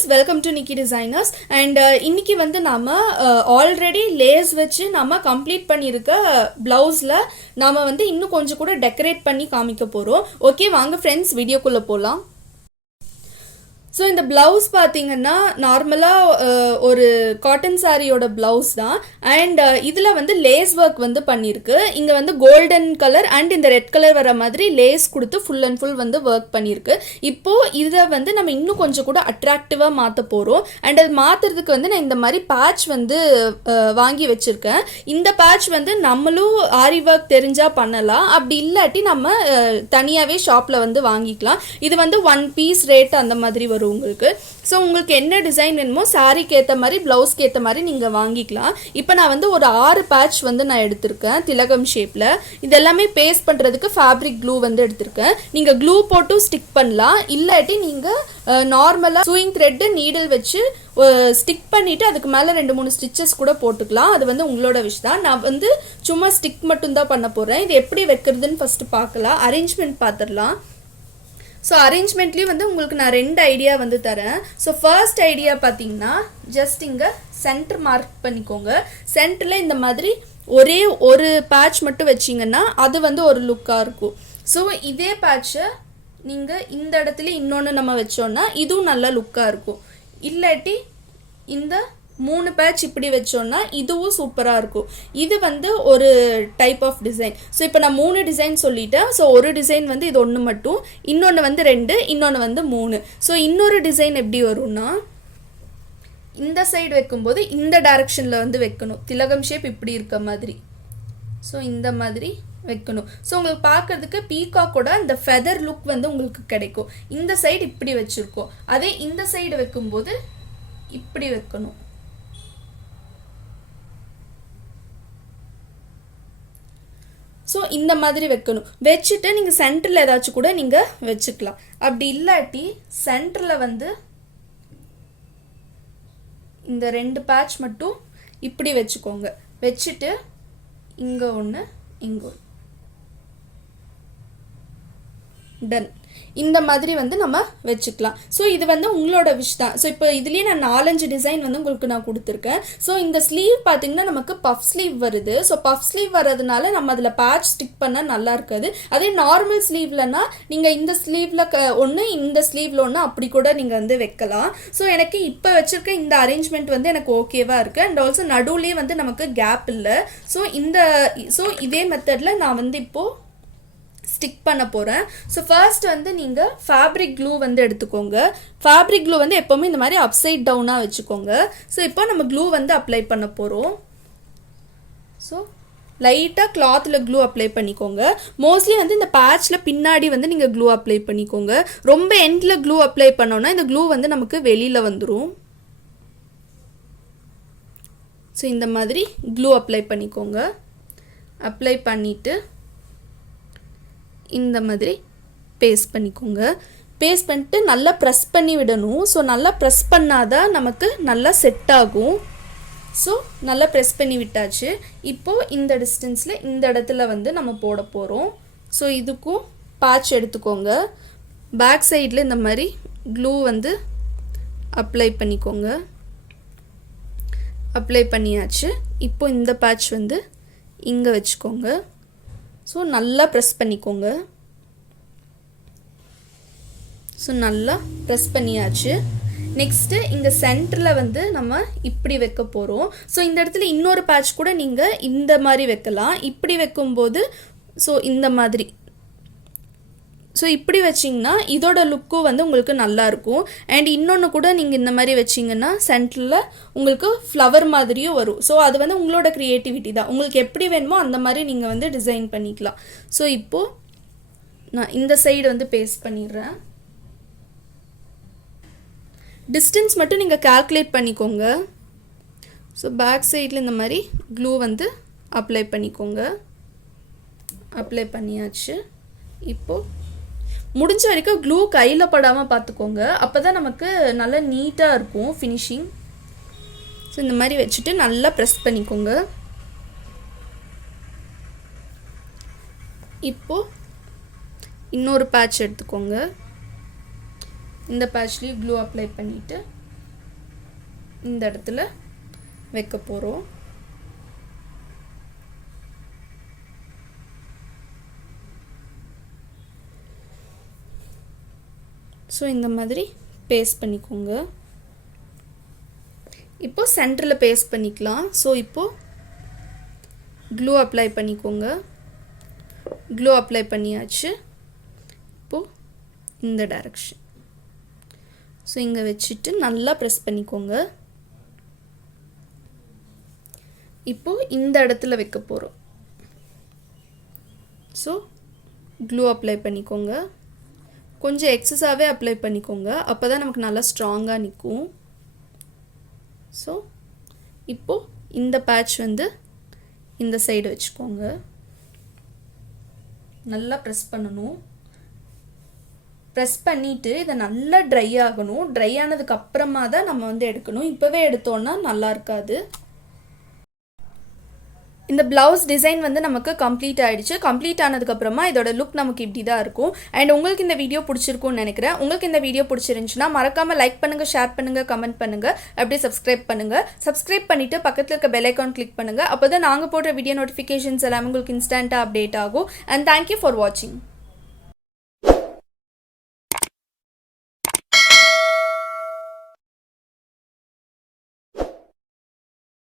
friends, welcome to Nikki Designers and இன்னைக்கு வந்து நாம ஆல்ரெடி லேஸ் வச்சு நாம கம்ப்ளீட் பண்ணியிருக்க பிளவுஸ்ல நாம வந்து இன்னும் கொஞ்சம் கூட டெக்கரேட் பண்ணி காமிக்க போறோம். ஓகே வாங்க ஃப்ரெண்ட்ஸ் வீடியோக்குள்ள போலாம். ஸோ இந்த ப்ளவுஸ் பார்த்தீங்கன்னா நார்மலாக ஒரு காட்டன் சாரியோட ப்ளவுஸ் தான். அண்ட் இதில் வந்து லேஸ் ஒர்க் வந்து பண்ணியிருக்கு. இங்கே வந்து கோல்டன் கலர் அண்ட் இந்த ரெட் கலர் வர மாதிரி லேஸ் கொடுத்து ஃபுல் அண்ட் ஃபுல் வந்து ஒர்க் பண்ணியிருக்கு. இப்போது இதை வந்து நம்ம இன்னும் கொஞ்சம் கூட அட்ராக்டிவாக மாற்ற போகிறோம். அண்ட் அது மாற்றுறதுக்கு வந்து நான் இந்த மாதிரி பேட்ச் வந்து வாங்கி வச்சுருக்கேன். இந்த பேட்ச் வந்து நம்மளும் ஆரி ஒர்க் தெரிஞ்சால் பண்ணலாம், அப்படி இல்லாட்டி நம்ம தனியாகவே ஷாப்பில் வந்து வாங்கிக்கலாம். இது வந்து 1 பீஸ் ரேட் அந்த மாதிரி வரும் உங்களுக்கு. ஸோ உங்களுக்கு என்ன டிசைன் வேணுமோ சாரிக்கு ஏற்ற மாதிரி ப்ளவுஸ்க்கு ஏற்ற மாதிரி நீங்கள் வாங்கிக்கலாம். இப்போ நான் வந்து ஒரு 6 பேட்ச் வந்து நான் எடுத்திருக்கேன் திலகம் ஷேப்பில். இது எல்லாமே பேஸ்ட் பண்ணுறதுக்கு ஃபேப்ரிக் க்ளூ வந்து எடுத்திருக்கேன். நீங்கள் க்ளூ போட்டு ஸ்டிக் பண்ணலாம், இல்லாட்டி நீங்கள் நார்மலாக சூயிங் த்ரெட்டு நீடில் வச்சு ஸ்டிக் பண்ணிவிட்டு அதுக்கு மேலே 2-3 ஸ்டிச்சஸ் கூட போட்டுக்கலாம். அது வந்து உங்களோட விஷ் தான். நான் வந்து சும்மா ஸ்டிக் மட்டும்தான் பண்ண போகிறேன். இது எப்படி வைக்கிறதுன்னு ஃபஸ்ட்டு பார்க்கலாம். அரேஞ்ச்மெண்ட் பார்த்துடலாம். ஸோ அரேஞ்ச்மெண்ட்லேயும் வந்து உங்களுக்கு நான் 2 ஐடியா வந்து தரேன். ஸோ ஃபர்ஸ்ட் ஐடியா பார்த்தீங்கன்னா ஜஸ்ட் இங்கே சென்டர் மார்க் பண்ணிக்கோங்க. சென்டரில் இந்த மாதிரி ஒரே ஒரு பேட்ச் மட்டும் வச்சிங்கன்னா அது வந்து ஒரு லுக்காக இருக்கும். ஸோ இதே பேட்சை நீங்கள் இந்த இடத்துல இன்னொன்று நம்ம வச்சோன்னா இதுவும் நல்ல லுக்காக இருக்கும். இல்லாட்டி இந்த 3 பேட்ச் இப்படி வச்சோன்னா இதுவும் சூப்பராக இருக்கும். இது வந்து ஒரு டைப் ஆஃப் டிசைன். ஸோ இப்போ நான் 3 டிசைன் சொல்லிட்டேன். ஸோ ஒரு டிசைன் வந்து இது 1 மட்டும், இன்னொன்று வந்து 2, இன்னொன்று வந்து 3. ஸோ இன்னொரு டிசைன் எப்படி வரும்னா இந்த சைடு வைக்கும்போது இந்த டைரக்ஷனில் வந்து வைக்கணும். திலகம் ஷேப் இப்படி இருக்க மாதிரி. ஸோ இந்த மாதிரி வைக்கணும். ஸோ உங்களுக்கு பார்க்கறதுக்கு பீகாக்கோட அந்த ஃபெதர் லுக் வந்து உங்களுக்கு கிடைக்கும். இந்த சைடு இப்படி வச்சுருக்கோம், அதே இந்த சைடு வைக்கும்போது இப்படி வைக்கணும். ஸோ இந்த மாதிரி வைக்கணும். வச்சுட்டு நீங்கள் சென்டரில் ஏதாச்சும் கூட நீங்கள் வச்சுக்கலாம். அப்படி இல்லாட்டி சென்டரில் வந்து இந்த 2 பேட்ச் மட்டும் இப்படி வச்சுக்கோங்க. வச்சுட்டு இங்கே ஒன்று இங்கே ஒன்று. டன். இந்த மாதிரி வந்து நம்ம வச்சுக்கலாம். ஸோ இது வந்து உங்களோட விஷ் தான். ஸோ இப்போ இதுலேயே நான் 4-5 டிசைன் வந்து உங்களுக்கு நான் கொடுத்துருக்கேன். ஸோ இந்த ஸ்லீவ் பார்த்தீங்கன்னா நமக்கு பஃப் ஸ்லீவ் வருது. ஸோ பஃப் ஸ்லீவ் வர்றதுனால நம்ம அதில் பேட்ச் ஸ்டிக் பண்ணால் நல்லா இருக்காது. அதே நார்மல் ஸ்லீவ்லனா நீங்கள் இந்த ஸ்லீவில் ஒன்று இந்த ஸ்லீவில் ஒன்று அப்படி கூட நீங்கள் வந்து வைக்கலாம். ஸோ எனக்கு இப்போ வச்சுருக்க இந்த அரேஞ்ச்மெண்ட் வந்து எனக்கு ஓகேவாக இருக்குது. அண்ட் ஆல்சோ நடுவுலேயே வந்து நமக்கு கேப் இல்லை. ஸோ இதே மெத்தடில் நான் வந்து இப்போது ஸ்டிக் பண்ண போகிறேன். ஸோ ஃபர்ஸ்ட் வந்து நீங்கள் ஃபேப்ரிக் க்ளூ வந்து எடுத்துக்கோங்க. ஃபேப்ரிக் க்ளூ வந்து எப்போவுமே இந்த மாதிரி அப்சைட் டவுனாக வச்சுக்கோங்க. ஸோ இப்போ நம்ம க்ளூ வந்து அப்ளை பண்ண போகிறோம். ஸோ லைட்டாக கிளாத்தில் க்ளூ அப்ளை பண்ணிக்கோங்க. மோஸ்ட்லி வந்து இந்த பேட்சில் பின்னாடி வந்து நீங்கள் க்ளூ அப்ளை பண்ணிக்கோங்க. ரொம்ப எண்டில் க்ளூ அப்ளை பண்ணோன்னா இந்த க்ளூ வந்து நமக்கு வெளியில் வந்துடும். ஸோ இந்த மாதிரி க்ளூ அப்ளை பண்ணிக்கோங்க. அப்ளை பண்ணிவிட்டு இந்த மாதிரி பேஸ்ட் பண்ணிக்கோங்க. பேஸ்ட் பண்ணிட்டு நல்லா ப்ரெஸ் பண்ணி விடணும். ஸோ நல்லா ப்ரெஸ் பண்ணாதான் நமக்கு நல்லா செட் ஆகும். ஸோ நல்லா ப்ரெஸ் பண்ணி விட்டாச்சு. இப்போது இந்த டிஸ்டன்ஸில் இந்த இடத்துல வந்து நம்ம போட போகிறோம். ஸோ இதுக்கும் பேட்ச் எடுத்துக்கோங்க. பேக் சைடில் இந்த மாதிரி க்ளூ வந்து அப்ளை பண்ணிக்கோங்க. அப்ளை பண்ணியாச்சு. இப்போ இந்த பேட்ச் வந்து இங்கே வச்சுக்கோங்க. ஸோ நல்லா ப்ரெஸ் பண்ணிக்கோங்க. ஸோ நல்லா ப்ரெஸ் பண்ணியாச்சு. நெக்ஸ்ட்டு இங்கே சென்டரில் வந்து நம்ம இப்படி வைக்க போகிறோம். ஸோ இந்த இடத்துல இன்னொரு பேட்ச் கூட நீங்கள் இந்த மாதிரி வைக்கலாம். இப்படி வைக்கும்போது ஸோ இந்த மாதிரி ஸோ இப்படி வச்சிங்கன்னா இதோட லுக்கும் வந்து உங்களுக்கு நல்லாயிருக்கும். அண்ட் இன்னொன்று கூட நீங்கள் இந்த மாதிரி வச்சிங்கன்னா சென்டரில் உங்களுக்கு ஃப்ளவர் மாதிரியும் வரும். ஸோ அது வந்து உங்களோட க்ரியேட்டிவிட்டி தான். உங்களுக்கு எப்படி வேணுமோ அந்த மாதிரி நீங்கள் வந்து டிசைன் பண்ணிக்கலாம். ஸோ இப்போது நான் இந்த சைடு வந்து பேஸ்ட் பண்ணிடுறேன். டிஸ்டன்ஸ் மட்டும் நீங்கள் கால்குலேட் பண்ணிக்கோங்க. ஸோ பேக் சைடில் இந்த மாதிரி க்ளூ வந்து அப்ளை பண்ணிக்கோங்க. அப்ளை பண்ணியாச்சு. இப்போது முடிஞ்ச வரைக்கும் க்ளூ கையில் படாமல் பார்த்துக்கோங்க. அப்போ தான் நமக்கு நல்லா நீட்டாக இருக்கும் ஃபினிஷிங். ஸோ இந்த மாதிரி வச்சுட்டு நல்லா ப்ரெஸ் பண்ணிக்கோங்க. இப்போது இன்னொரு பேட்ச் எடுத்துக்கோங்க. இந்த பேட்ச்லேயும் க்ளூ அப்ளை பண்ணிவிட்டு இந்த இடத்துல வைக்க போகிறோம். ஸோ இந்த மாதிரி பேஸ்ட் பண்ணிக்கோங்க. இப்போ சென்டரில் பேஸ்ட் பண்ணிக்கலாம். ஸோ இப்போது க்ளூ அப்ளை பண்ணிக்கோங்க. க்ளூ அப்ளை பண்ணியாச்சு. இப்போது இந்த டைரக்ஷன் ஸோ இங்கே வச்சுட்டு நல்லா ப்ரெஸ் பண்ணிக்கோங்க. இப்போது இந்த இடத்துல வைக்க போகிறோம். ஸோ க்ளூ அப்ளை பண்ணிக்கோங்க. கொஞ்சம் எக்ஸஸாகவே அப்ளை பண்ணிக்கோங்க, அப்போ தான் நமக்கு நல்லா ஸ்ட்ராங்காக நிற்கும். ஸோ இப்போது இந்த பேட்ச் வந்து இந்த சைடு வச்சுக்கோங்க. நல்லா ப்ரெஸ் பண்ணணும். ப்ரெஸ் பண்ணிவிட்டு இதை நல்லா ட்ரை ஆகணும். ட்ரை ஆனதுக்கு அப்புறமா தான் நம்ம வந்து எடுக்கணும். இப்போவே எடுத்தோன்னா நல்லா இருக்காது. இந்த ப்ளவுஸ் டிசைன் வந்து நமக்கு கம்ப்ளீட் ஆகிடுச்சு. கம்ப்ளீட் ஆனதுக்கப்புறமா இதோட லுக் நமக்கு இப்படி தான் இருக்கும். அண்ட் உங்களுக்கு இந்த வீடியோ பிடிச்சிருக்கும்னு நினைக்கிறேன். உங்களுக்கு இந்த வீடியோ பிடிச்சிருந்துச்சுன்னா மறக்காமல் லைக் பண்ணுங்கள், ஷேர் பண்ணுங்கள், கமெண்ட் பண்ணுங்கள், அப்படியே சப்ஸ்கிரைப் பண்ணுங்கள். சப்ஸ்கிரைப் பண்ணிவிட்டு பக்கத்தில் இருக்க பெல் ஐக்கான் கிளிக் பண்ணுங்கள். அப்போ தான் நாங்கள் போடுற வீடியோ நோட்டிஃபிகேஷன்ஸ் எல்லாமே உங்களுக்கு இன்ஸ்டண்ட்டாக அப்டேட் ஆகும். அண்ட் தேங்க்யூ ஃபார் வாட்சிங்.